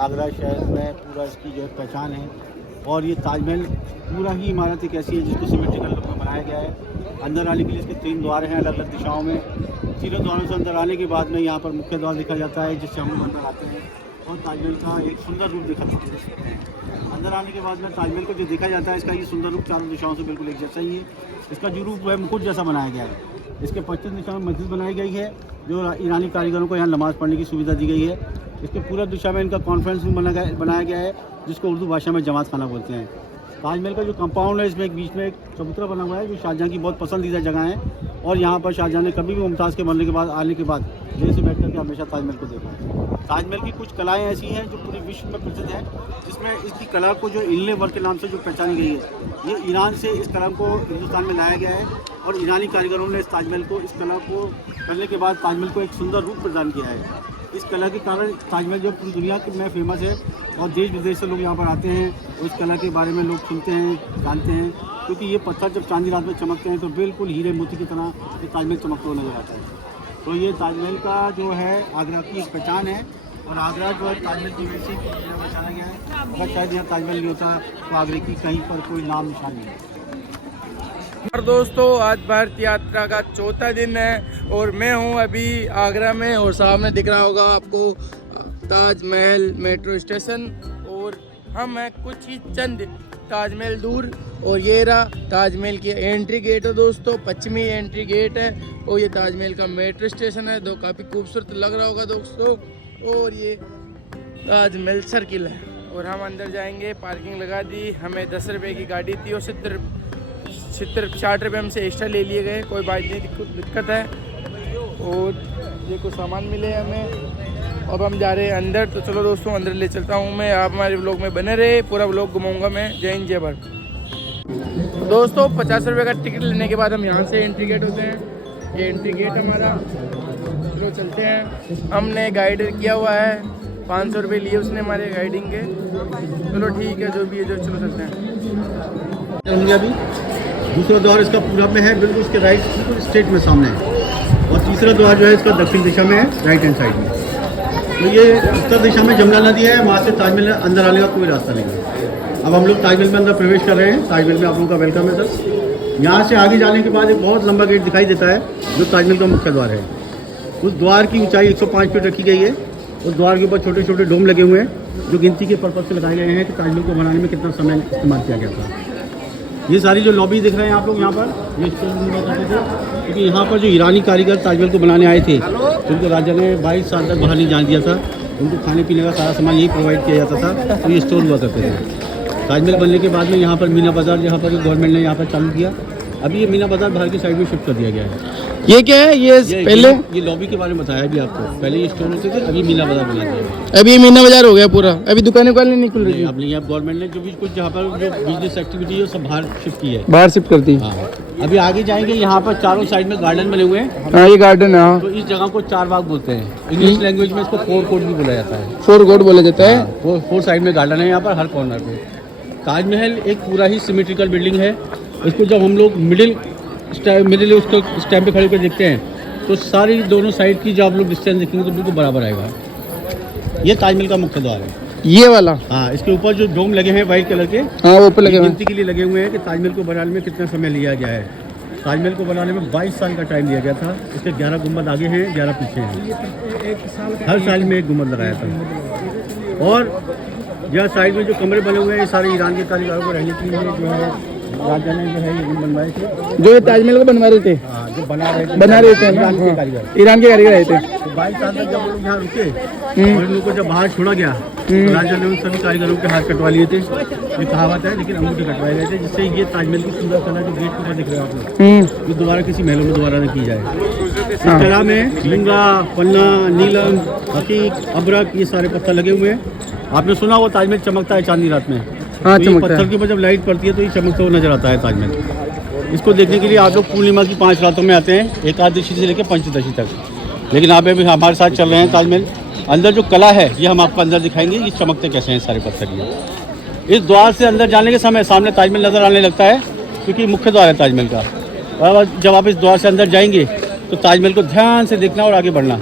आगरा शहर में पूरा इसकी जो है पहचान है। और ये ताजमहल पूरा ही इमारत एक ऐसी है जिसको सिमेट्रिकल लुक में बनाया गया है। अंदर आने के लिए इसके 3 द्वार हैं अलग अलग दिशाओं में। तीनों द्वारों से अंदर आने के बाद में यहाँ पर मुख्य द्वार देखा जाता है जिससे हम लोग अंदर आते हैं और ताजमहल का एक सुंदर रूप देखा सकते हैं। अंदर आने के बाद में ताजमहल को जो देखा जाता है इसका ये सुंदर रूप चारों दिशाओं से बिल्कुल एक जैसा ही है। इसका जो रूप है मुकुट जैसा बनाया गया है। इसके पश्चिम दिशा में मस्जिद बनाई गई है जो ईरानी कारीगरों को यहाँ नमाज़ पढ़ने की सुविधा दी गई है। इसके पूर्व दिशा में इनका कॉन्फ्रेंस रूम बनाया गया है जिसको उर्दू भाषा में जमात खाना बोलते हैं। ताजमहल का जो कंपाउंड है इसमें एक बीच में एक चबूतरा बना हुआ है जो शाहजहाँ की बहुत पसंदीदा जगह है। और यहाँ पर शाहजहाँ ने कभी भी मुमताज़ के मरने के बाद आने के बाद जेल से बैठ करके हमेशा ताजमहल को देखा है। ताजमहल की कुछ कलाएँ ऐसी हैं जो पूरे विश्व में प्रसिद्ध है, जिसमें इसकी कला को जो इनले वर्क के नाम से जो पहचानी गई है, ये ईरान से इस कला को हिंदुस्तान में लाया गया है। और ईरानी कारीगरों ने इस ताजमहल को, इस कला को करने के बाद ताजमहल को एक सुंदर रूप प्रदान किया है। इस कला के कारण ताजमहल जो पूरी दुनिया में फेमस है और देश विदेश से लोग यहाँ पर आते हैं और इस कला के बारे में लोग सुनते हैं, जानते हैं। क्योंकि ये पत्थर जब चांदी रात में चमकते हैं तो बिल्कुल हीरे मोती की तरह ये ताजमहल चमकते हुए नजर आता है। तो ये ताजमहल का जो है आगरा की एक पहचान है। और आगरा जो है ताजमहल की वजह से बचाया गया है। अगर शायद यहाँ ताजमहल नहीं होता तो आगरा की कहीं पर कोई नाम निशान नहीं है। और दोस्तों आज भारत यात्रा का चौथा दिन है और मैं हूं अभी आगरा में और सामने दिख रहा होगा आपको ताजमहल मेट्रो स्टेशन। और हम हैं कुछ ही चंद ताजमहल दूर और ये रहा ताजमहल की एंट्री गेट है दोस्तों, पश्चिमी एंट्री गेट है। और ये ताजमहल का मेट्रो स्टेशन है जो काफ़ी खूबसूरत लग रहा होगा दोस्तों। और ये ताजमहल सर्किल है और हम अंदर जाएंगे। पार्किंग लगा दी, हमें 10 रुपये की गाड़ी थी और 60 रुपये हमसे एक्स्ट्रा ले लिए गए। कोई बात नहीं, दिक्कत है। और ये कुछ सामान मिले हमें। अब हम जा रहे हैं अंदर, तो चलो दोस्तों अंदर ले चलता हूँ मैं। आप हमारे व्लॉग में बने रहे, पूरा व्लॉग घुमाऊँगा मैं। जय हिंद जय भारत। दोस्तों 50 रुपये का टिकट लेने के बाद हम यहाँ से एंट्री गेट होते हैं। ये एंट्री गेट हमारा, चलो चलते हैं। हमने गाइड किया हुआ है, 500 रुपये लिए उसने हमारे गाइडिंग के। चलो ठीक है, जो भी है जो, चलो चलते हैं। अभी दूसरा द्वार इसका पूरा में है, बिल्कुल इसके राइट बिल्कुल स्ट्रेट में सामने है। और तीसरा द्वार जो है इसका दक्षिण दिशा में है, राइट हैंड साइड में। तो ये उत्तर दिशा में जमुना नदी है, वहाँ से ताजमहल अंदर आने का कोई रास्ता नहीं है। अब हम लोग ताजमहल में अंदर प्रवेश कर रहे हैं। ताजमहल में आप लोगों का वेलकम है सर। यहाँ से आगे जाने के बाद एक बहुत लंबा गेट दिखाई देता है जो ताजमहल का मुख्य द्वार है। उस द्वार की ऊंचाई 105 फीट रखी गई है। उस द्वार के ऊपर छोटे छोटे डोम लगे हुए हैं जो गिनती के पर्पज से लगाए गए हैं कि ताजमहल को बनाने में कितना समय इस्तेमाल किया गया था। ये सारी जो लॉबी दिख रहे हैं आप लोग यहाँ पर, ये स्टोर रूम बताते थे, क्योंकि यहाँ पर जो ईरानी कारीगर ताजमहल को बनाने आए थे उनको राजा ने 22 साल तक बाहर नहीं जाने दिया था। उनको खाने पीने का सारा सामान यही प्रोवाइड किया जाता था, तो ये स्टोर हुआ करते थे। ताजमहल बनने के बाद में यहाँ पर मीना बाज़ार, यहाँ पर गवर्नमेंट ने यहाँ पर चालू किया। अभी ये मीना बाज़ार बाहर की साइड में शिफ्ट कर दिया गया है। ये क्या है? ये पहले ये लॉबी के बारे में बताया भी आपको। पहले ये स्टोर होते थे, अभी मीना बाज़ार बना दिया। अभी मीना बाजार हो गया पूरा, अभी दुकानें नहीं खुल रही। अब नहीं, अब गवर्नमेंट ने जो भी कुछ जहाँ पर जो बिजनेस एक्टिविटी है सब बाहर शिफ्ट की है, बाहर शिफ्ट कर दी। हाँ, अभी आगे जाएंगे। यहाँ पर चारों साइड में गार्डन बने हुए हैं। हाँ, ये गार्डन है। तो इस जगह को 4 बाग बोलते हैं। इंग्लिश लैंग्वेज में इसको 4 कोट भी बोला जाता है। 4 कोट बोला जाता है। 4 साइड में गार्डन है यहाँ पर हर कॉर्नर पे। ताजमहल एक पूरा ही सिमेट्रिकल बिल्डिंग है। इसको जब हम लोग मिडिल उसको स्टैंड पे खड़े होकर देखते हैं तो सारी दोनों साइड की जो आप लोग डिस्टेंस देखेंगे तो बिल्कुल बराबर आएगा। ये ताजमहल का मुख्य द्वार है, ये वाला। हाँ, इसके ऊपर जो डोम लगे हैं वाइट कलर के, हाँ, वो ऊपर लगे हुए हैं। गिनती के लिए लगे हुए हैं कि ताजमहल को बनाने में कितना समय लिया गया है। ताजमहल को बनाने में 22 साल का टाइम लिया गया था। इसके 11 गुंबद आगे हैं, 11 पीछे हैं। हर साल में एक गुंबद लगाया था। और यह साइड में जो कमरे बने हुए हैं ये सारे ईरान के कारीगरों को रहने के लिए जो है राजा ने जो है ये रूम बनवाए थे। जो ये ताजमहल को बनवा रहे थे, जो बना रहे थे ईरान के कारीगर आए थे। तो 22 साल तक जब लोग यहाँ रुके और इन लोगों को जब बाहर छोड़ा गया तो राजा ने उन सभी कारीगरों के हाथ कटवा लिए थे। ये कहावत है, लेकिन अंगूठे कटवाए गए थे जिससे ये ताजमहल की सुंदर कला जो गेट पर दिख रहे हो आप लोग, ये दोबारा किसी महलों में दोबारा न की जाए। इस कला में लिंगा, पन्ना, नीलम, हकीक, अबरक ये सारे पत्थर लगे हुए हैं। आपने सुना वो ताजमहल चमकता है चांदी रात में। हाँ, तो ये पत्थर के ऊपर जब लाइट पड़ती है तो ये चमकता हुआ नजर आता है ताजमहल। इसको देखने के लिए आप लोग पूर्णिमा की 5 रातों में आते हैं, एकादशी से लेकर पंचदशी तक। लेकिन आप अभी हमारे साथ चल रहे हैं ताजमहल। अंदर जो कला है ये हम आपको अंदर दिखाएंगे, ये चमकते कैसे हैं सारे पत्थर। ये इस द्वार से अंदर जाने के समय सामने ताजमहल नजर आने लगता है क्योंकि मुख्य द्वार है ताजमहल का। और जब आप इस द्वार से अंदर जाएंगे तो ताजमहल को ध्यान से देखना और आगे बढ़ना।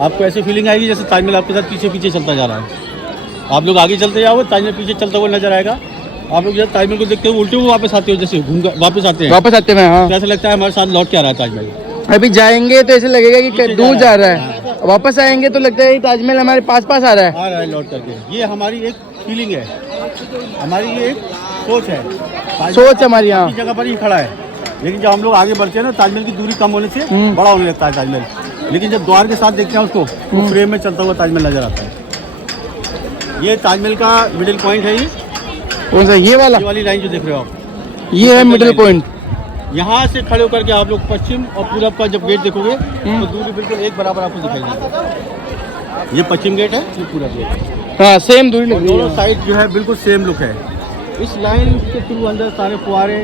आपको ऐसी फीलिंग आएगी जैसे ताजमहल आपके साथ पीछे पीछे चलता जा रहा है। आप लोग आगे चलते जाओगे, ताजमहल पीछे चलता हुआ नजर आएगा। आप लोग जब ताजमहल को देखते हो उल्टे हुए वापस आते हो, जैसे घूम वापस आते हैं, वापस आते हैं। हाँ, तो ऐसा लगता है हमारे साथ लौट के आ रहा है ताजमहल। अभी जाएंगे तो ऐसे लगेगा कि पीछे दूर जा रहा हाँ। है, वापस आएंगे तो लगता है कि ताजमहल हमारे पास पास आ रहा है। आ रहा है लौट करके। ये हमारी एक फीलिंग है, हमारी ये एक सोच है, सोच हमारी। यहाँ इस जगह पर ही खड़ा है। लेकिन जब हम लोग आगे बढ़ते हैं ना, ताजमहल की दूरी कम होने से बड़ा होने लगता है ताजमहल। लेकिन जब द्वार के साथ देखते हैं उसको, तो फ्रेम में चलता हुआ ताजमहल नजर आता है। ये ताजमहल का मिडिल पॉइंट है। ये कौन सा? ये वाली लाइन जो देख रहे हो आप, ये है मिडिल पॉइंट। यहाँ से खड़े होकर के आप लोग पश्चिम और पूरब का जब गेट देखोगे तो दूरी बिल्कुल एक बराबर आपको दिखाई देगा। ये पश्चिम गेट है, ये पूरब गेट। हाँ, सेम दूरी लग रही दोनों है। साइड जो है बिल्कुल सेम लुक है। इस लाइन के थ्रू अंदर सारे फुहारे,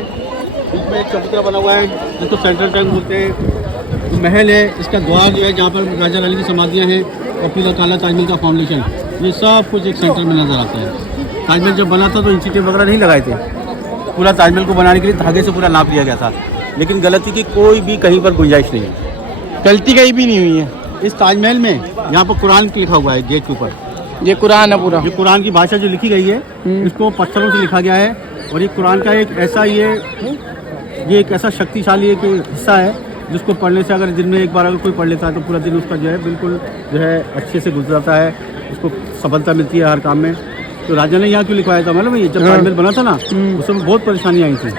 इसमें एक चबूतरा बना हुआ है जिसको सेंट्रल टैंक बोलते हैं। महल है, इसका द्वार जो है जहाँ पर राजा रानी की समाधियाँ हैं, और पीला काला ताजमहल का फाउंडेशन, ये सब कुछ एक सेंटर में नजर आता है। ताजमहल जब बना था तो इंची टेप वगैरह नहीं लगाए थे, पूरा ताजमहल को बनाने के लिए धागे से पूरा नाप लिया गया था। लेकिन गलती की कोई भी कहीं पर गुंजाइश नहीं है, गलती कहीं भी नहीं हुई है। इस ताजमहल में यहाँ पर कुरान लिखा हुआ है गेट के ऊपर। ये कुरान है पूरा। ये कुरान की भाषा जो लिखी गई है, इसको पत्थरों से लिखा गया है। और ये कुरान का एक ऐसा ये एक ऐसा शक्तिशाली एक हिस्सा है जिसको पढ़ने से अगर दिन में एक बार अगर कोई पढ़ लेता है तो पूरा दिन उसका जो है बिल्कुल जो है अच्छे से गुजर जाता है, उसको सफलता मिलती है हर काम में। तो राजा ने यहाँ क्यों लिखवाया था मालूम है? ये जब ताजमहल बना था ना, उस समय बहुत परेशानी आई थी।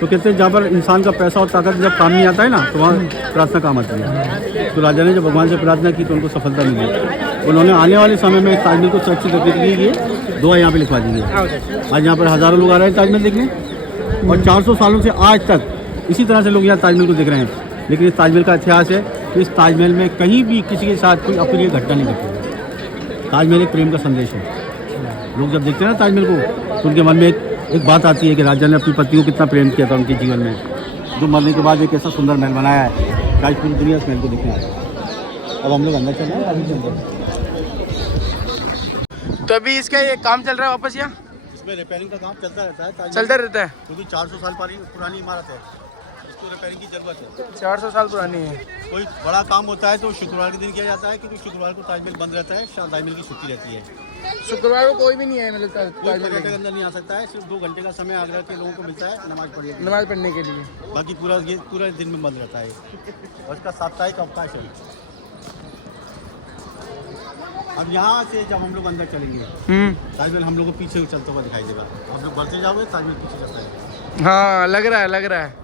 तो कहते हैं जहाँ पर इंसान का पैसा और ताकत जब काम नहीं आता है ना, तो वहाँ प्रार्थना काम आती है। तो राजा ने जब भगवान से प्रार्थना की तो उनको सफलता मिली। उन्होंने आने वाले समय में ताजमहल को सुरक्षित रखने के लिए ये दुआ यहाँ पे लिखवा दी है। आज यहाँ पर हज़ारों लोग आ रहे हैं ताजमहल देखने, और 400 सालों से आज तक इसी तरह से लोग यहाँ ताजमहल को देख रहे हैं। लेकिन इस ताजमहल का इतिहास है कि इस ताजमहल में कहीं भी किसी के साथ कोई अप्रिय घटना नहीं घटी। ताजमहल एक प्रेम का संदेश है। लोग जब देखते हैं ना ताजमहल को, तो उनके मन में एक बात आती है कि राजा ने अपनी पत्नी को कितना प्रेम किया था उनके जीवन में, जो मरने के बाद एक ऐसा सुंदर महल बनाया है। आज पूरी दुनिया इस महल को देखने आ रही है। अब हम लोग अंदर चल रहे हैं, अभी अंदर। तो अभी इसका ये काम चल रहा है वापस यहाँ, इसमें रिपेयरिंग का काम चलता रहता है, चलता रहता है, क्योंकि 400 साल पुरानी इमारत है, इसको रिपेयरिंग की जरूरत है। 400 साल पुरानी है। कोई बड़ा काम होता है तो शुक्रवार के दिन किया जाता है, क्योंकि शुक्रवार को ताजमहल बंद रहता है, ताजमहल की छुट्टी रहती है। शुक्रवार को कोई भी नहीं है, मतलब कोई पर्यटक अंदर नहीं आ सकता है। सिर्फ 2 घंटे का समय आगरा के लोगों को मिलता है नमाज पढ़ने के लिए। बाकी पूरा दिन में बंद रहता है, और इसका साप्ताहिक अवकाश है। अब यहाँ से जब हम लोग अंदर चलेंगे, ताजमहल हम लोग को पीछे चलता हुआ दिखाई देगा। आप लोग बढ़ते जाओगे, ताजमहल पीछे चलता है। हाँ, लग रहा है।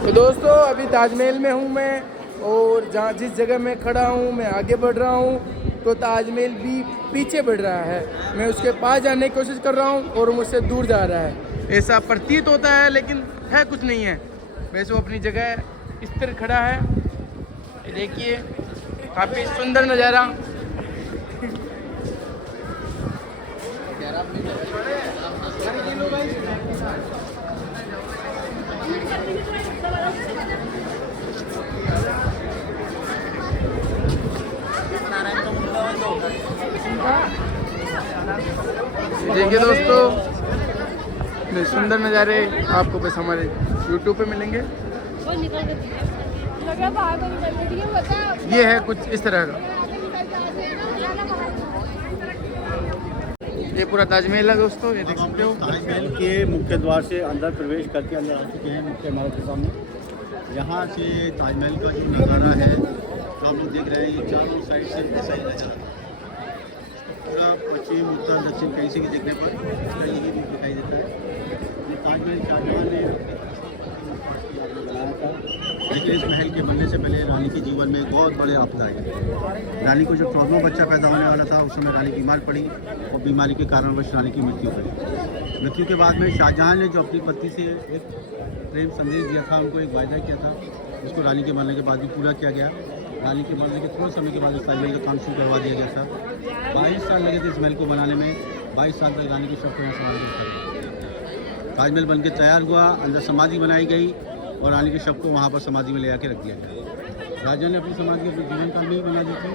तो दोस्तों, अभी ताजमहल में हूँ मैं, और जहाँ जिस जगह मैं खड़ा हूँ मैं आगे बढ़ रहा हूँ, तो ताजमहल भी पीछे बढ़ रहा है। मैं उसके पास जाने की कोशिश कर रहा हूँ और मुझसे दूर जा रहा है, ऐसा प्रतीत होता है, लेकिन है कुछ नहीं है। वैसे वो अपनी जगह स्थिर खड़ा है। ये देखिए, काफ़ी सुंदर नज़ारा। देखिए दोस्तों, ये सुंदर नज़ारे आपको बस हमारे YouTube पे मिलेंगे। ये है कुछ इस तरह का, ये पूरा ताजमहल है दोस्तों, ये देख सकते हो। ताजमहल के मुख्य द्वार से अंदर प्रवेश करके अंदर आ चुके हैं मुख्य इमारत के सामने। यहाँ से ताजमहल का जो नज़ारा है जो हम लोग देख रहे हैं, ये चारों साइड से ऐसा ही नज़ारा पूरा पश्चिम उत्तर दक्षिण कहीं से भी देखने पर यही रूप दिखाई देता है। ये ताजमहल शाहजहां ने बनाया था, लेकिन इस महल के बनने से पहले रानी के जीवन में एक बहुत बड़े आपदा आई। रानी को जब 14वां बच्चा पैदा होने वाला था, उस समय रानी बीमार पड़ी, और बीमारी के कारणवश रानी की मृत्यु हुई। मृत्यु के बाद में शाहजहां ने जो अपनी पत्नी से एक प्रेम संदेश दिया था, उनको एक वायदा किया था, जिसको रानी के मरने के बाद भी पूरा किया गया। रानी के मरने के थोड़े समय के बाद इस ताजमहल का काम शुरू करवा दिया गया था। 22 साल लगे थे इस महल को बनाने में। 22 साल तक रानी के शव को यहाँ समाधि था। ताजमहल बनकर तैयार हुआ, अंदर समाधि बनाई गई, और रानी के शव को वहाँ पर समाधि में ले आके रख दिया गया। राजा ने अपनी समाधि अपने जीवन काल में ही बना दी थी।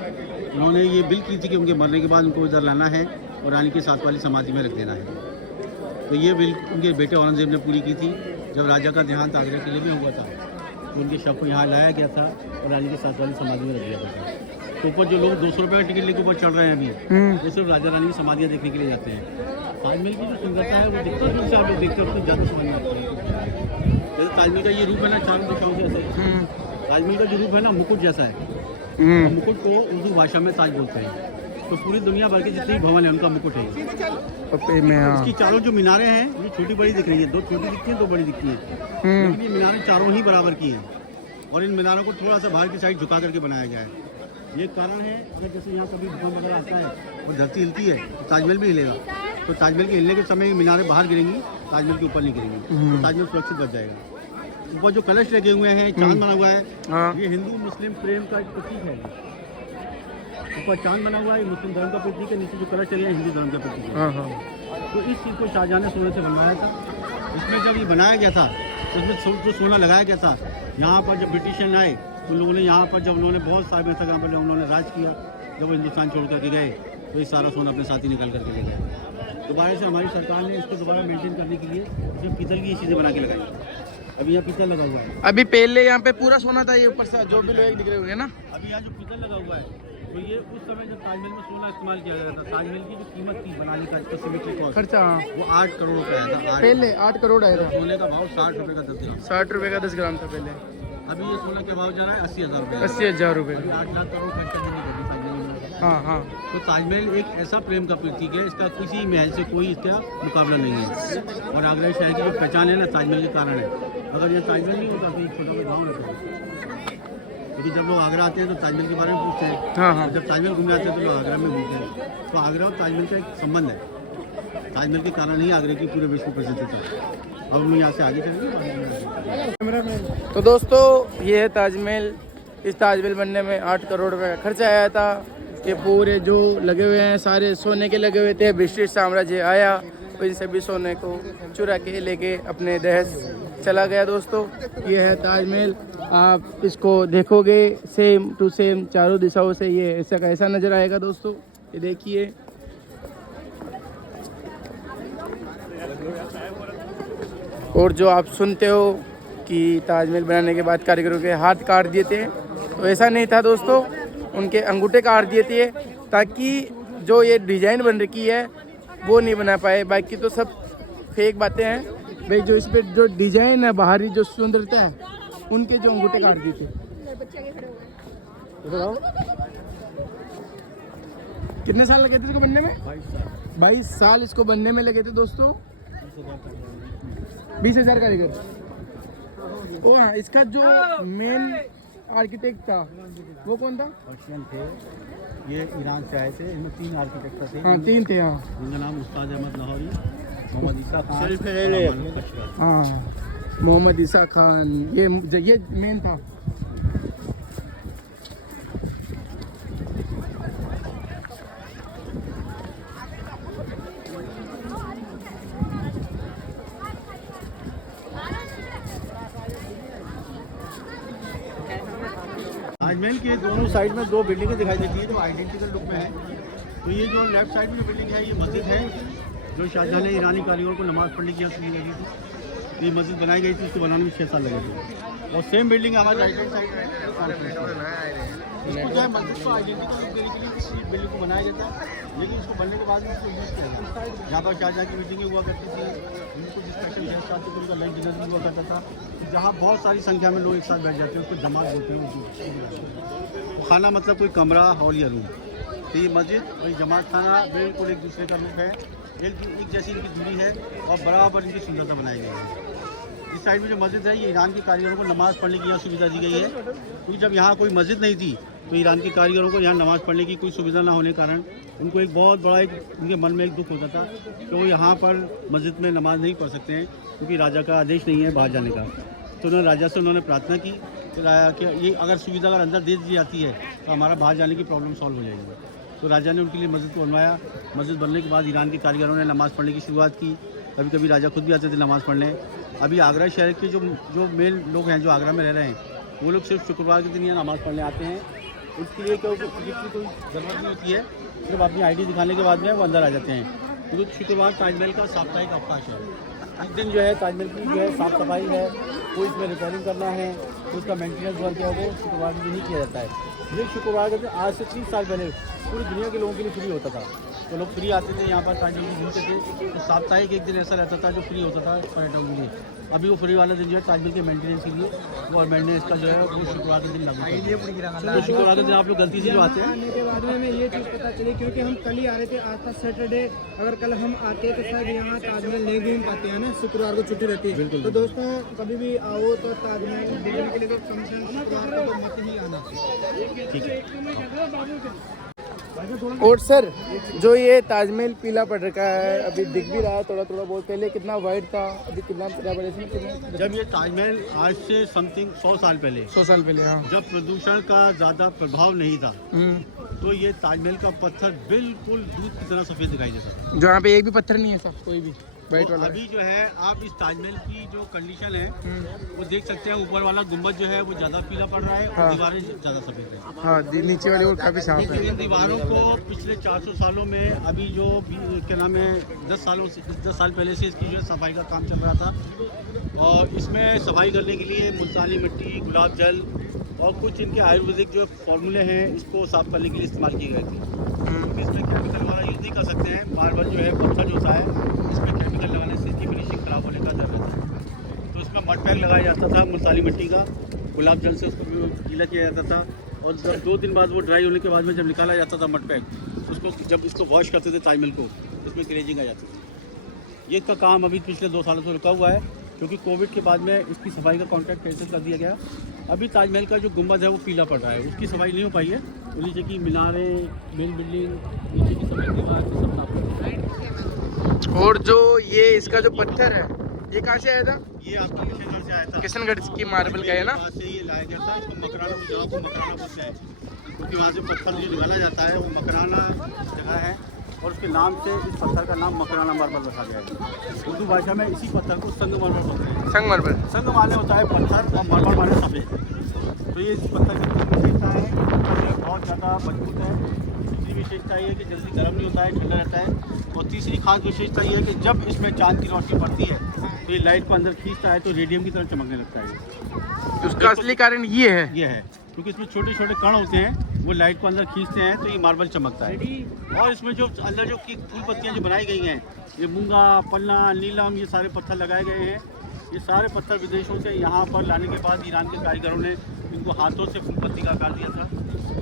उन्होंने ये बिल की थी कि उनके मरने के बाद उनको इधर लाना है और रानी के साथ वाली समाधि में रख देना है। तो ये बिल उनके बेटे औरंगजेब ने पूरी की थी, जब राजा का देहांत आगरा किले में हुआ था। तो उनके शव को यहाँ लाया गया था और रानी के साथ वाली समाधि में रख दिया गया था। तो ऊपर जो लोग 200 रुपये का टिकट लेके ऊपर चढ़ रहे हैं अभी, वो सिर्फ राजा रानी की समाधियाँ देखने के लिए जाते हैं। ताजमहल की जो सुंदरता है वो दिखती है, आप लोग देखते हो तो ज़्यादा समझ में आता है। जैसे ताजमहल का ये रूप है ना, चारों दिशाओं से ऐसा है। ताजमहल का जो रूप है ना, मुकुट जैसा है। मुकुट को उर्दू भाषा में ताज बोलते हैं। तो पूरी दुनिया भर के जितने भवन है उनका मुकुट है। इसकी चारों जो मीनारें हैं ये छोटी बड़ी दिख रही है, 2 छोटी दिखती हैं 2 बड़ी दिखती हैं, लेकिन ये मीनारें चारों ही बराबर की हैं और इन मीनारों को थोड़ा सा बाहर की साइड झुका करके बनाया गया है। ये कारण है अगर जैसे यहाँ कभी भूकंप वगैरह आता है और धरती हिलती है तो ताजमहल भी हिलेगा। तो ताजमहल के हिलने के समय मीनारें बाहर गिरेंगी, ताजमहल के ऊपर नहीं गिरेंगी, तो ताजमहल सुरक्षित बच जाएगा। ऊपर जो कलश लगे हुए हैं, चांद बना हुआ है, ये हिंदू मुस्लिम प्रेम का एक प्रतीक है। ऊपर चांद बना हुआ है, मुस्लिम धर्म का प्रतीक है, नीचे जो कलश चले हैं हिंदू धर्म का प्रतीक है। तो इस चीज़ को शाहजहां ने सोने से बनवाया था। इसमें जब ये बनाया गया था तो इसमें जो सोना लगाया गया था, यहाँ पर जब ब्रिटिशन आए उन लोगों ने यहाँ पर जब उन्होंने बहुत साल इंस्टाग्राम पर उन्होंने राज किया, जब वो हिंदुस्तान छोड़ करके गए तो ये सारा सोना अपने साथ ही निकल करके ले गए। दोबारा से हमारी सरकार ने इसको दोबारा मेंटेन करने के लिए इसमें पीतल की ये चीज़ें बना के लगाई। अभी यहाँ पीतल लगा हुआ है। अभी पहले यहाँ पे पूरा सोना था, ये ऊपर से जो भी लोग दिख रहे होंगे ना। अभी यहाँ जो पीतल लगा हुआ है तो ये उस समय जब ताजमहल में सोना इस्तेमाल किया गया था, ताजमहल की जो कीमत थी बनाने का इसका सिमेट्री कॉस्ट खर्चा, वो 8 करोड़ रुपये आया था। पहले 8 करोड़ आया था। सोने का भाव 60 रुपये का 10 ग्राम, 60 रुपये का 10 ग्राम था पहले। अभी ये सोना का भाव जा रहा है 80,000 रुपये। 80,000 रुपये। 8 लाख करोड़ खर्चा देने लगी ताजमहल में। हाँ। तो ताजमहल एक ऐसा प्रेम का प्रतीक है, इसका किसी महल से कोई इसका मुकाबला नहीं है। और आगरा शहर की जो पहचान है ना, ताजमहल के कारण है। अगर ये ताजमहल नहीं होता तो एक छोटा सा गाँव रहता। क्योंकि जब लोग आगरा आते हैं तो ताजमहल के बारे में पूछते हैं, जब ताजमहल घूमने आते हैं तो लोग आगरा में घूमते हैं। तो आगरा और ताजमहल का एक संबंध है। ताजमहल के कारण ही आगरा की पूरे विश्व प्रसिद्ध था। अब हम यहाँ से आगे चलेंगे। तो दोस्तों ये है ताजमहल। इस ताजमहल बनने में 8 करोड़ रुपये का खर्चा आया था। ये पूरे जो लगे हुए हैं सारे सोने के लगे हुए थे। ब्रिटिश साम्राज्य आया और इन सभी सोने को चुरा के लेके अपने देश चला गया। दोस्तों ये है ताजमहल। आप इसको देखोगे सेम टू सेम चारों दिशाओं से ये ऐसा कैसा नज़र आएगा। दोस्तों ये देखिए, और जो आप सुनते हो कि ताजमहल बनाने के बाद कारीगरों के हाथ काट दिए थे, तो ऐसा नहीं था दोस्तों, उनके अंगूठे काट दिए थे ताकि जो ये डिज़ाइन बन रखी है वो नहीं बना पाए। बाकी तो सब फेक बातें हैं भाई। जो इस पर जो डिज़ाइन है, बाहरी जो सुंदरता है, उनके जो अंगूठे काट दिए थे। कितने साल लगे थे इसको बनने में? 22 साल इसको बनने में लगे थे दोस्तों। 20,000 कारीगर। ओ हाँ, इसका जो मेन आर्किटेक्ट था वो कौन था? पर्शियन थे, ये ईरान से आए थे। इनमें 3 आर्किटेक्ट थे। हाँ 3 थे। हाँ, इनका नाम उस्ताद अहमद लाहौरी, मोहम्मद ईसा खान। हाँ, मोहम्मद ईसा खान, ये मेन था। ताजमहल के दोनों साइड में 2 बिल्डिंगें दिखाई देती है जो आइडेंटिकल लुक में है। तो ये जो लेफ्ट साइड में जो बिल्डिंग है ये मस्जिद है, जो शाहजहां ने ईरानी कारीगरों को नमाज़ पढ़ने की सुविधा लगी थी। तो ये मस्जिद बनाई गई थी, इसको बनाने में 6 साल लगे थे। और सेम बिल्डिंग हमारे राइट हैंड साइड है। इसको जो है मस्जिद को आइडेंटिकल लुक देने के लिए इस बिल्डिंग को बनाया जाता है, लेकिन इसको बनने के बाद भी इसको यूज़ किया जाता है। जहाँ पर शाहजहां की मीटिंगें हुआ करती थी, उनको जो स्पेशल गेस्ट आते थे उनका लंच डिनर भी हुआ करता था। जहाँ बहुत सारी संख्या में लोग एक साथ बैठ जाते हैं उसको जमात बोलते हैं। खाना मतलब कोई कमरा, हॉल या रूम। तो ये मस्जिद और ये जमात खाना बिल्कुल एक दूसरे का रूप है, एक जैसी इनकी दूरी है और बराबर इनकी सुंदरता बनाई गई है। इस साइड में जो मस्जिद है ये ईरान के कारीगरों को नमाज़ पढ़ने की यहाँ सुविधा दी गई है, क्योंकि जब यहाँ कोई मस्जिद नहीं थी तो ईरान के कारीगरों को यहाँ नमाज़ पढ़ने की कोई सुविधा ना होने के कारण उनको एक बहुत बड़ा उनके मन में एक दुख होता था कि वो यहाँ पर मस्जिद में नमाज़ नहीं पढ़ सकते हैं, क्योंकि राजा का आदेश नहीं है बाहर जाने का। तो उन्होंने राजा से उन्होंने प्रार्थना की कि ये अगर सुविधा अगर अंदर दे दी जाती है तो हमारा बाहर जाने की प्रॉब्लम सॉल्व हो जाएगी। तो राजा ने उनके लिए मस्जिद को बनवाया। मस्जिद बनने के बाद ईरान के कारीगरों ने नमाज़ पढ़ने की शुरुआत की। कभी कभी राजा खुद भी आते थे नमाज़ पढ़ने। अभी आगरा शहर के जो मेन लोग हैं जो आगरा में रह रहे हैं, वो लोग सिर्फ शुक्रवार के दिन यहाँ नमाज़ पढ़ने आते हैं। उसके लिए टिकट की कोई ज़रूरत नहीं होती है, सिर्फ अपनी ID दिखाने के बाद में वो अंदर आ जाते हैं, क्योंकि शुक्रवार ताजमहल का साप्ताहिक अवकाश है। इस दिन जो है ताजमहल की जो है साफ़ सफाई है, कोई इसमें रिपेयरिंग करना है, तो उसका मेंटेनेंस वर्क है वो शुक्रवार के दिन ही किया जाता है। ये शुक्रवार के दिन आज से 30 साल पहले पूरी दुनिया के लोगों के लिए फ्री होता था। तो लोग फ्री आते थे यहाँ पर ताजमहल घूमते थे। तो साप्ताहिक एक दिन ऐसा रहता था जो फ्री होता था पर्यटकों के लिए। अभी वो फ्री वाला दिन जो है ताजमहल के मेंटेनेंस के लिए वो मेंटेनेंस का जो है वो शुक्रवार के दिन लागू है। तो शुक्रवार के दिन आप लोग गलती से जो आते हैं आने के बाद में हमें ये चीज़ पता चली, क्योंकि हम कल ही आ रहे थे, आज था सैटरडे। अगर कल हम आते तो शायद यहाँ ताजमहल नहीं घूम पाते हैं ना, शुक्रवार को छुट्टी रहती है। तो दोस्तों कभी भी आओ तो ताजमहल देखने के लिए तो कम से कम शुक्रवार को मत ही आना। ठीक है। और सर जो ये ताजमहल पीला पड़ रखा है, अभी दिख भी रहा है थोड़ा थोड़ा बहुत, पहले कितना वाइट था, अभी कितना कितना? जब ये ताजमहल आज से समथिंग 100 साल पहले 100 साल पहले, हाँ, जब प्रदूषण का ज़्यादा प्रभाव नहीं था तो ये ताजमहल का पत्थर बिल्कुल दूध की तरह सफ़ेद दिखाई देता था। जो यहाँ पे एक भी पत्थर नहीं है साहब, कोई भी वाइट तो वाला। अभी जो है आप इस ताजमहल की जो कंडीशन है वो देख सकते हैं। ऊपर वाला गुम्बद जो है वो ज़्यादा पीला पड़ रहा है और हाँ। दीवारें ज़्यादा सफ़ेद है। हाँ, नीचे वाली वो काफ़ी साफ लेकिन है। इन दीवारों को पिछले 400 सालों में अभी जो क्या नाम है 10 साल पहले से इसकी जो है सफाई का काम चल रहा था। और इसमें सफाई करने के लिए मुल्तानी मिट्टी, गुलाब जल और कुछ इनके आयुर्वेदिक जो फॉर्मूले हैं इसको साफ करने के लिए इस्तेमाल किए गए थे। क्योंकि इसमें केमिकल वाला यूज़ नहीं कर सकते हैं। बार बार जो है पत्थर जो होता है इसमें केमिकल लगाने से इसकी फिनिशिंग खराब होने का डर रहता है। तो इसमें मड पैक लगाया जाता था मुल्तानी मिट्टी का, गुलाब जल से उसको गीला किया जाता था और 2 दिन बाद वो ड्राई होने के बाद में जब निकाला जाता था मड पैक, उसको जब इसको वॉश करते थे ताजमहल को, इसमें ग्लेजिंग आ जाती थी। ये इसका काम अभी पिछले 2 सालों से रुका हुआ है क्योंकि कोविड के बाद में इसकी सफाई का कॉन्ट्रैक्ट कैंसिल कर दिया गया। अभी ताजमहल का जो गुंबद है वो पीला पड़ रहा है, उसकी सफाई नहीं हो पाई है। नीचे की मीनारें, मेन बिल्डिंग, नीचे की सफेद दीवार सब साफ कर दिया। और जो ये इसका जो पत्थर है ये कहाँ से आया था? ये आपका किशनगढ़ से आया था। किशनगढ़ की मार्बल का है ना? वहाँ से ये लाया गया था। इसको मकराना जगह को मकराना बोलते हैं क्योंकि वहाँ से पत्थर जो निकाला जाता है वो मकराना जगह है और उसके नाम से इस पत्थर का नाम मकराना मार्बल रखा गया है। उर्दू भाषा में इसी पत्थर को संगमरमर बोलते हैं। संगमरमर। संग माने होता है पत्थर और मरमर माने सफ़ेद। तो ये इस पत्थर की विशेषता है, पत्थर बहुत ज़्यादा मजबूत है। दूसरी विशेषता ये है कि जल्दी गर्म नहीं होता है, ठंडा रहता है। और तीसरी खास विशेषता ये है कि जब इसमें चांद की रोशनी पड़ती है तो ये लाइट को अंदर खींचता है तो रेडियम की तरह चमकने लगता है। उसका असली कारण ये है क्योंकि इसमें छोटे छोटे कण होते हैं वो लाइट को अंदर खींचते हैं तो ये मार्बल चमकता है। और इसमें जो अंदर जो फूल पत्तियाँ जो बनाई गई हैं, ये मूंगा, पन्ना, नीलम, ये सारे पत्थर लगाए गए हैं। ये सारे पत्थर विदेशों से यहाँ पर लाने के बाद ईरान के कारीगरों ने इनको हाथों से फूल पत्ती का आकार दिया था।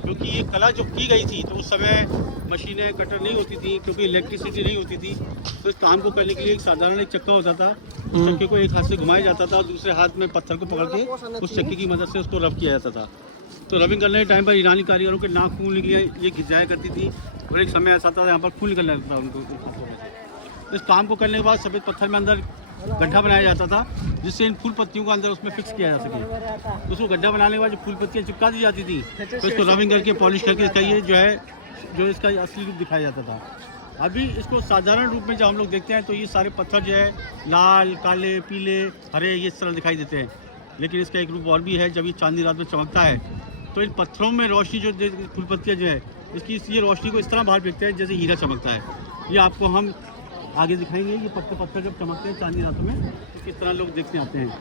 क्योंकि ये कला जो की गई थी तो उस समय मशीनें कटर नहीं होती थी, क्योंकि इलेक्ट्रिसिटी नहीं होती थी। तो इस काम को करने के लिए एक साधारण एक चक्का होता था। उस चक्के को एक हाथ से घुमाया जाता था और दूसरे हाथ में पत्थर को पकड़ के उस चक्के की मदद से उसको रब किया जाता था। तो रबिंग करने के टाइम पर ईरानी कारीगरों के नाक खून निकले ये खिंचाया करती थी और एक समय ऐसा था यहाँ पर खून निकलने लगता था उनको। इस काम को करने के बाद सफ़ेद पत्थर में अंदर गड्ढा बनाया जाता था जिससे इन फूल पत्तियों को अंदर उसमें फिक्स किया जा सके। उसको गड्ढा बनाने के बाद जो फूल पत्तियाँ चिपका दी जाती थी तो इसको रबिंग करके पॉलिश करके इसका ये जो इसका असली रूप दिखाया जाता था। अभी इसको साधारण रूप में जब हम लोग देखते हैं तो ये सारे पत्थर जो है लाल, काले, पीले, हरे ये इस तरह दिखाई देते हैं। लेकिन इसका एक रूप और भी है। जब ये चांदनी रात में चमकता है तो इन पत्थरों में रोशनी जो फूल पत्तियाँ जो है इसकी ये रोशनी को इस तरह बाहर फेंकते हैं जैसे हीरा चमकता है। ये आपको हम आगे दिखाएंगे। ये पत्थर जब चमकते हैं चांदनी रातों में तो किस तरह लोग देखने आते हैं।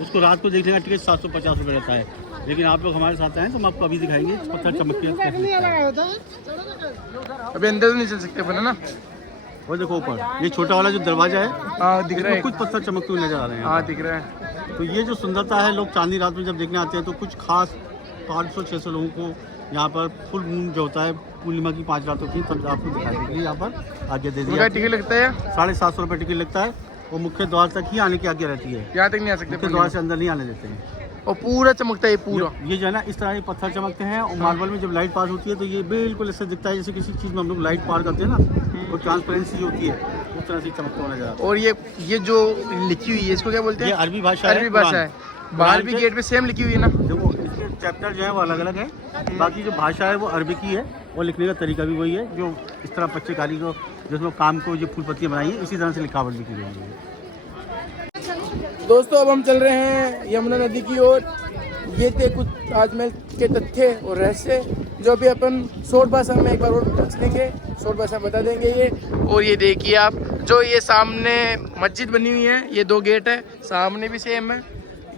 उसको रात को देखने का टिकट 750 रुपये रहता है। लेकिन आप लोग हमारे साथ आए तो हम आपको अभी दिखाएंगे पत्थर चमकते हैं। अभी अंदर तो नहीं चल सकते अपन, है ना? और देखो ऊपर ये छोटा वाला जो दरवाजा है, हाँ दिख रहा है, कुछ पत्थर चमकते हुए नजर आ रहे हैं। हाँ दिख रहा है। तो ये जो सुंदरता है, लोग चांदनी रात में जब देखने आते हैं तो कुछ खास 500-600 लोगों को यहाँ पर फुल मून जो होता है पूर्णिमा की 5 रात होती है तब आपको दिखाई देगी। यहाँ पर आगे दे दिया टिकट लगता है 750 रुपये टिकट लगता है। वो मुख्य द्वार तक ही आने की आज्ञा रहती है, यहाँ तक नहीं आ सकते, मुख्य द्वार से अंदर नहीं आने देते हैं। और पूरा चमकता है पूरा। ये जो है ना इस तरह ये पत्थर चमकते हैं और मार्बल में जब लाइट पास होती है तो ये बिल्कुल ऐसे दिखता है जैसे किसी चीज़ में हम लोग लाइट पार करते हैं ना, वो ट्रांसपेरेंसी होती है उस तरह से चमकता हुआ नजर आता है। और ये जो लिखी हुई है इसको क्या बोलते हैं? ये अरबी भाषा है। अरबी भाषा है। बाहर भी गेट पे सेम लिखी हुई है ना? देखो इसके चैप्टर जो है वो अलग अलग है, बाकी जो भाषा है वो अरबी की है और लिखने का तरीका भी वही है। जो इस तरह बच्चे कारीगर जिसमें काम को जो फूल पत्तियाँ बनाई है इसी तरह से लिखावट लिखी गई है। दोस्तों अब हम चल रहे हैं यमुना नदी की ओर। ये थे कुछ ताजमहल के तथ्य और रहस्य जो अभी अपन शॉर्ट भाषा में एक बार और पूछ लेंगे, शॉर्ट भाषा बता देंगे ये। और ये देखिए आप जो ये सामने मस्जिद बनी हुई है, ये 2 गेट है, सामने भी सेम है।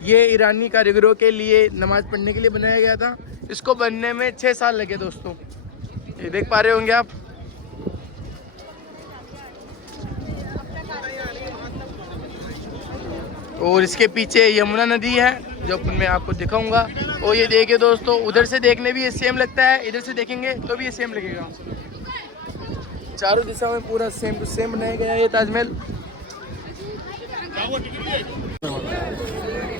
ये ईरानी कारीगरों के लिए नमाज पढ़ने के लिए बनाया गया था। इसको बनने में 6 साल लगे दोस्तों। ये देख पा रहे होंगे आप। और इसके पीछे यमुना नदी है जो मैं आपको दिखाऊंगा। और ये देखिए दोस्तों, उधर से देखने भी ये सेम लगता है, इधर से देखेंगे तो भी ये सेम लगेगा। चारों दिशा में पूरा सेम टू सेम बनाया गया है ये ताजमहल।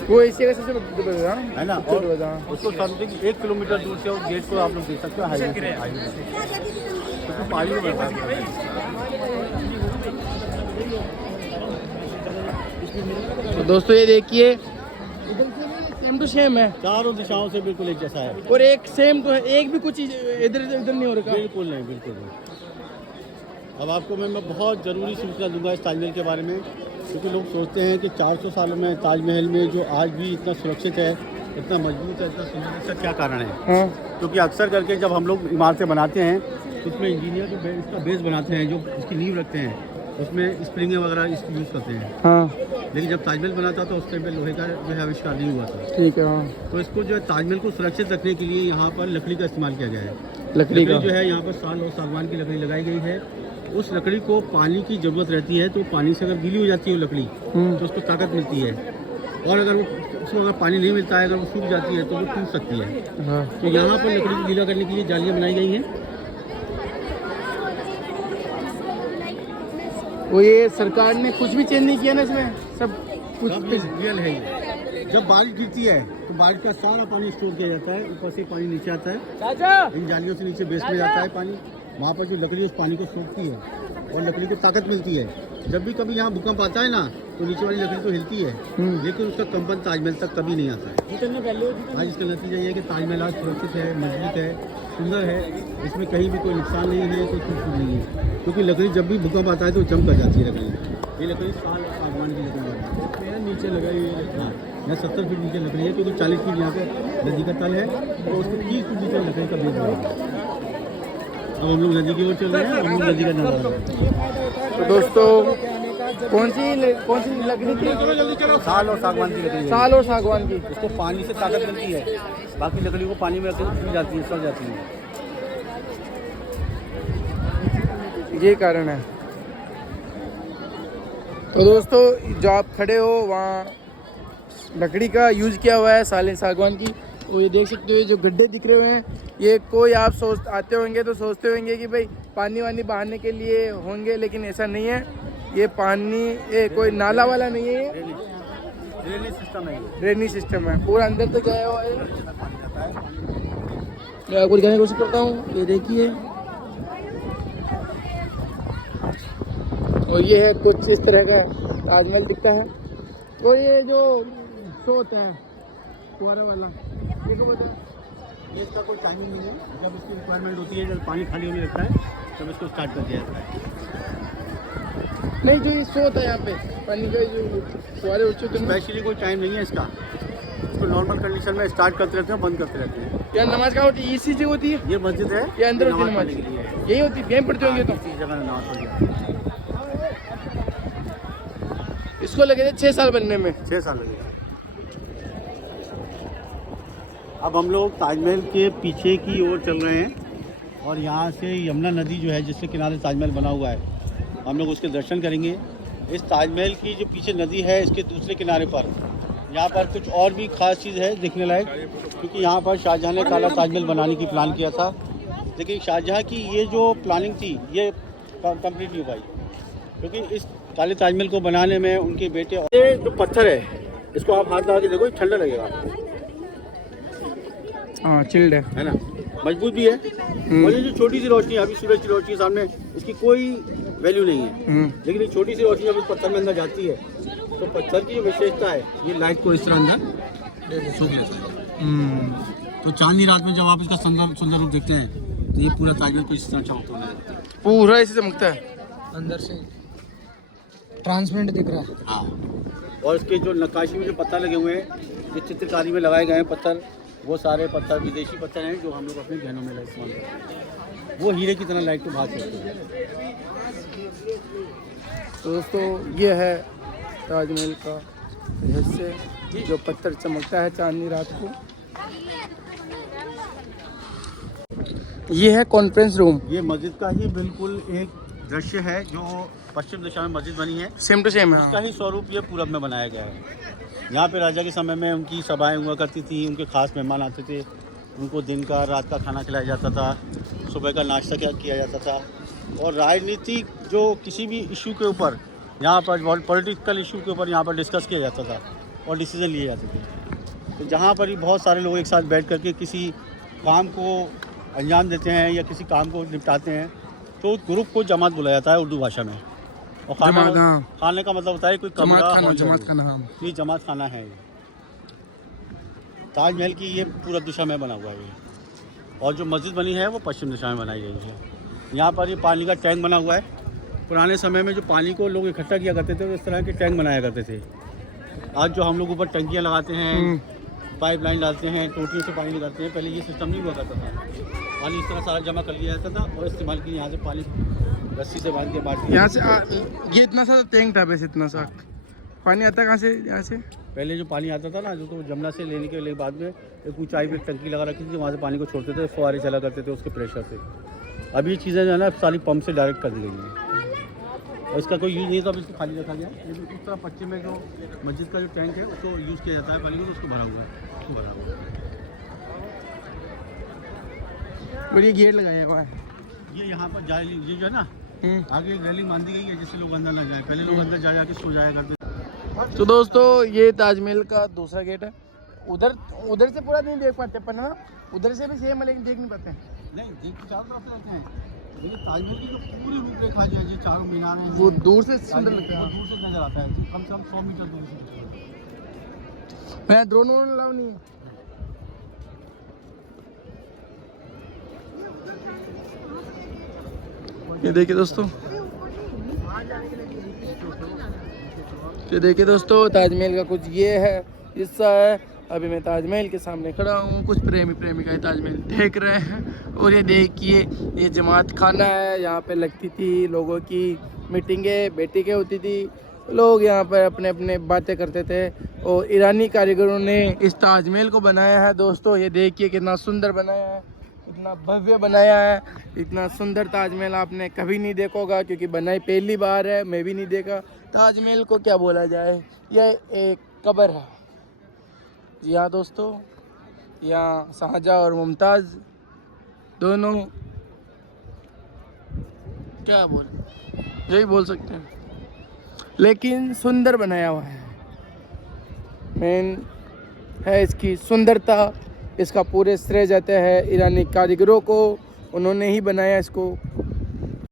वो एशिया का सबसे बड़ा है ना, और उसको समझते कि 1 किलोमीटर दूर से उस गेट को आप लोग देख सकते हो। तो दोस्तों ये देखिए, इधर से भी सेम टू सेम है, चारों दिशाओं से बिल्कुल एक जैसा है। और एक सेम तो है, एक भी कुछ इधर इधर नहीं हो रहा। बिल्कुल नहीं, बिल्कुल नहीं। अब आपको मैं बहुत ज़रूरी सूचना दूंगा इस ताजमहल के बारे में, क्योंकि लोग सोचते हैं कि 400 सालों में ताजमहल में जो आज भी इतना सुरक्षित है, इतना मजबूत है, इतना सुंदर, इसका क्या कारण है। क्योंकि अक्सर करके जब हम लोग इमारतें बनाते हैं तो उसमें इंजीनियर जो इसका बेस बनाते हैं, जो इसकी नींव रखते हैं, उसमें स्प्रिंगें वगैरह इसकी यूज़ करते हैं। लेकिन जब ताजमहल बना था तो उस टाइम पे लोहे का जो है आविष्कार नहीं हुआ था। ठीक है। तो इसको जो है ताजमहल को सुरक्षित रखने के लिए यहाँ पर लकड़ी का इस्तेमाल किया गया है। लकड़ी जो है यहाँ पर साल और सागवान की लकड़ी लगाई गई है। उस लकड़ी को पानी की ज़रूरत रहती है, तो पानी से अगर गीली हो जाती है वो लकड़ी तो उसको ताकत मिलती है। और अगर उसको अगर पानी नहीं मिलता है, अगर वो सूख जाती है तो वो टूट सकती है। तो यहाँ पर लकड़ी को गीला करने के लिए जालियाँ बनाई गई हैं। वो ये सरकार ने कुछ भी चेंज नहीं किया ना इसमें, सब कुछ रियल है ये। जब बारिश गिरती है तो बारिश का सारा पानी स्टोर किया जाता है, ऊपर से पानी नीचे आता है, इन जालियों से नीचे बेस में जाता है पानी। वहाँ पर जो लकड़ी उस पानी को सोखती है और लकड़ी को ताकत मिलती है। जब भी कभी यहाँ भूकंप आता है ना, तो नीचे वाली लकड़ी तो हिलती है, लेकिन उसका कंपन ताजमहल तक कभी नहीं आता है। आज इसका नतीजा ये है कि ताजमहल आज सुरक्षित है, मजबूत है, सुंदर है। इसमें कहीं भी कोई नुकसान नहीं है, कोई टूट नहीं है, क्योंकि लकड़ी जब भी भूकंप आता है तो जम कर जाती है लकड़ी। ये लकड़ी साल और सागवान की लकड़ी है, नीचे लगाई हुई है। हाँ, यहाँ 70 फीट नीचे लकड़ी है, क्योंकि 40 फीट यहाँ पे नदी का तल है, तो उसको 30 फीट नीचे लकड़ी का बेस है। अब हम लोग नदी की ओर चल रहे हैं, हम लोग नदी का नजारा। तो दोस्तों, कौन सी लकड़ी थी? साल और सागवान की लकड़ी है। साल और सागवान की। इसको पानी से ताकत मिलती है, बाकी लकड़ी को पानी में रखते तो फूल जाती है, सड़ जाती है। ये कारण है। तो दोस्तों, जो आप खड़े हो वहाँ लकड़ी का यूज़ किया हुआ है, साल सागवान की। और ये देख सकते हो, ये जो गड्ढे दिख रहे हुए हैं, ये कोई आप आते होंगे तो सोचते होंगे कि भाई पानी वानी बहाने के लिए होंगे, लेकिन ऐसा नहीं है। ये पानी कोई नाला वाला नहीं है, ये ड्रेनेज सिस्टम है, पूरा अंदर तक गया हुआ है। मैं आपको दिखाने की कोशिश करता हूँ, ये देखिए। और ये है कुछ इस तरह का ताजमहल दिखता है। और ये जो शो होता है फुहारा वाला, ये तो बता, ये इसका कोई टाइमिंग नहीं है। जब इसकी रिक्वायरमेंट होती है, जब पानी खाली होने लगता है, तब इसको स्टार्ट कर दिया जाता है। नहीं, जो ये शो होता है यहाँ पे पानी का, जो फुहारे उठ चुके हैं, स्पेशली कोई टाइम नहीं है इसका। इसको नॉर्मल कंडीशन में स्टार्ट करते रहते हैं, बंद करते रहते हैं। यहाँ नमाज कहाँ होती है? इसी जगह होती है, ये मस्जिद है, ये अंदर होती है नमाज के लिए। यही होती है, यहीं पढ़ते होंगे। तो इसी जगह नमाज पढ़ी जाती है। इसको लगे थे 6 साल बनने में। 6 साल लगेगा। अब हम लोग ताजमहल के पीछे की ओर चल रहे हैं, और यहाँ से यमुना नदी जो है, जिसके किनारे ताजमहल बना हुआ है, हम लोग उसके दर्शन करेंगे। इस ताजमहल की जो पीछे नदी है, इसके दूसरे किनारे पर यहाँ पर कुछ और भी खास चीज़ है देखने लायक, क्योंकि यहाँ पर शाहजहाँ ने काला ताजमहल बनाने की प्लान किया था, लेकिन शाहजहाँ की ये जो प्लानिंग थी ये कंप्लीट नहीं हो पाई, क्योंकि इस काले ताजमहल को बनाने में उनके बेटे, ये जो पत्थर है इसको आप हाथ लगा के देखो, ठंडा लगेगा। हाँ, चिल्ड है ना, मजबूत भी है। और ये जो छोटी सी रोशनी, अभी सूरज की रोशनी के सामने इसकी कोई वैल्यू नहीं है, लेकिन ये छोटी सी रोशनी जब इस पत्थर में अंदर जाती है, तो पत्थर की जो विशेषता है, ये लाइट को इस तरह अंदर सोख लेता है। तो चांदनी रात में जब आप इसका सुंदर रूप देखते हैं, तो ये पूरा ताजमहल को इस तरह चमकता है, पूरा इसी चमकता है, अंदर से ट्रांसपेरेंट दिख रहा है। हाँ, और इसके जो नक्काशी में जो पत्थर लगे हुए हैं, जो चित्रकारी में लगाए गए हैं पत्थर, वो सारे पत्थर विदेशी पत्थर हैं, जो हम लोग अपने गहनों में इस्तेमाल करते हैं। वो हीरे की तरह लाइट को भाग सकते हैं। तो दोस्तों, ये है ताजमहल का रहस्य। जो पत्थर चमकता है चांदनी रात को। ये है कॉन्फ्रेंस रूम, ये मस्जिद का ही बिल्कुल एक दृश्य है जो पश्चिम दिशा में मस्जिद बनी है, सेम टू सेम उसका है। ही स्वरूप ये पूरब में बनाया गया है। यहाँ पे राजा के समय में उनकी सभाएं हुआ करती थी, उनके खास मेहमान आते थे, उनको दिन का रात का खाना खिलाया जाता था, सुबह का नाश्ता किया जाता था, और राजनीतिक जो किसी भी इशू के ऊपर यहाँ पर पॉलिटिकल इशू के ऊपर यहाँ पर डिस्कस किया जाता था और डिसीजन लिए जाते थे। तो जहाँ पर ही बहुत सारे लोग एक साथ बैठ करके किसी काम को अंजाम देते हैं या किसी काम को निपटाते हैं, तो उस ग्रुप को जमात बुलाया जाता है उर्दू भाषा में। और खाने का मतलब होता है कोई कमरा, जमात खाना, हाँ। ये जमात खाना है। ताजमहल की ये पूरब दिशा में बना हुआ है ये, और जो मस्जिद बनी है वो पश्चिम दिशा में बनाई गई है। यहाँ पर ये पानी का टैंक बना हुआ है। पुराने समय में जो पानी को लोग इकट्ठा किया करते थे तो इस तरह के टैंक बनाया करते थे। आज जो हम लोग ऊपर टंकियाँ लगाते हैं, पाइपलाइन डालते हैं, टोटियों से पानी निकालते हैं, पहले ये सिस्टम नहीं हुआ करता था। पानी इस तरह सारा जमा कर लिया जाता था और इस्तेमाल किया। यहाँ से पानी रस्सी से बांध के बांट यहाँ से ये इतना सा टैंक था, वैसे इतना सा पानी आता कहाँ से? यहाँ से पहले जो पानी आता था ना, जो तो जमुना से लेने के लिए बाद में एक ऊंचाई पे एक टंकी लगा रखी थी, वहाँ से पानी को छोड़ते थे, फुहारे चला करते थे उसके प्रेशर से। अभी ये चीज़ें जो है ना सारी पंप से डायरेक्ट कर दी गई हैं और इसका कोई यूज़ नहीं, तो अब इसको खाली रखा गया है। लेकिन उस तरह पश्चिम में जो मस्जिद का जो टैंक है उसको यूज़ किया जाता है पानी को, तो उसको भरा हुआ है। और ये गेट लगाया हुआ है। ये यहाँ पर जाली, ये जो है ना आगे एक रेलिंग बांधी गई है जिससे लोग अंदर ना जाए। पहले लोग अंदर जा जाके सो जाया करते। तो दोस्तों ये ताजमहल का दूसरा गेट है। उधर से पूरा नहीं देख पाते अपन ना, उधर से भी सेम है लेकिन देख नहीं पाते हैं। नहीं, देख के चारों तरफ से रहते हैं, लेकिन ताजमहल की जो पूरी रूपरेखा जो है, ये चारों मीनार हैं, वो दूर से सुंदर लगता है, दूर से नजर आता है, कम से कम 100 मीटर दूर से। मैं ड्रोन वोन लाऊं नहीं। ये देखिए दोस्तों, ये देखिए दोस्तों, ताजमहल का कुछ ये है हिस्सा है। अभी मैं ताजमहल के सामने खड़ा हूँ, कुछ प्रेमी प्रेमिकाएं ताजमहल देख रहे हैं। और ये देखिए ये जमात खाना है, यहाँ पे लगती थी लोगों की मीटिंगें, बैठकें होती थी, लोग यहाँ पर अपने अपने बातें करते थे। और ईरानी कारीगरों ने इस ताजमहल को बनाया है दोस्तों। ये देखिए कितना सुंदर बनाया है, इतना भव्य बनाया है। इतना सुंदर ताजमहल आपने कभी नहीं देखा होगा, क्योंकि बनाई पहली बार है, मैं भी नहीं देखा। ताजमहल को क्या बोला जाए, यह एक कब्र है। जी हाँ दोस्तों, यहाँ शाहजहाँ और मुमताज़ दोनों, क्या बोले, यही बोल सकते हैं, लेकिन सुंदर बनाया हुआ है। मेन है इसकी सुंदरता, इसका पूरे श्रेय जाता है ईरानी कारीगरों को, उन्होंने ही बनाया इसको।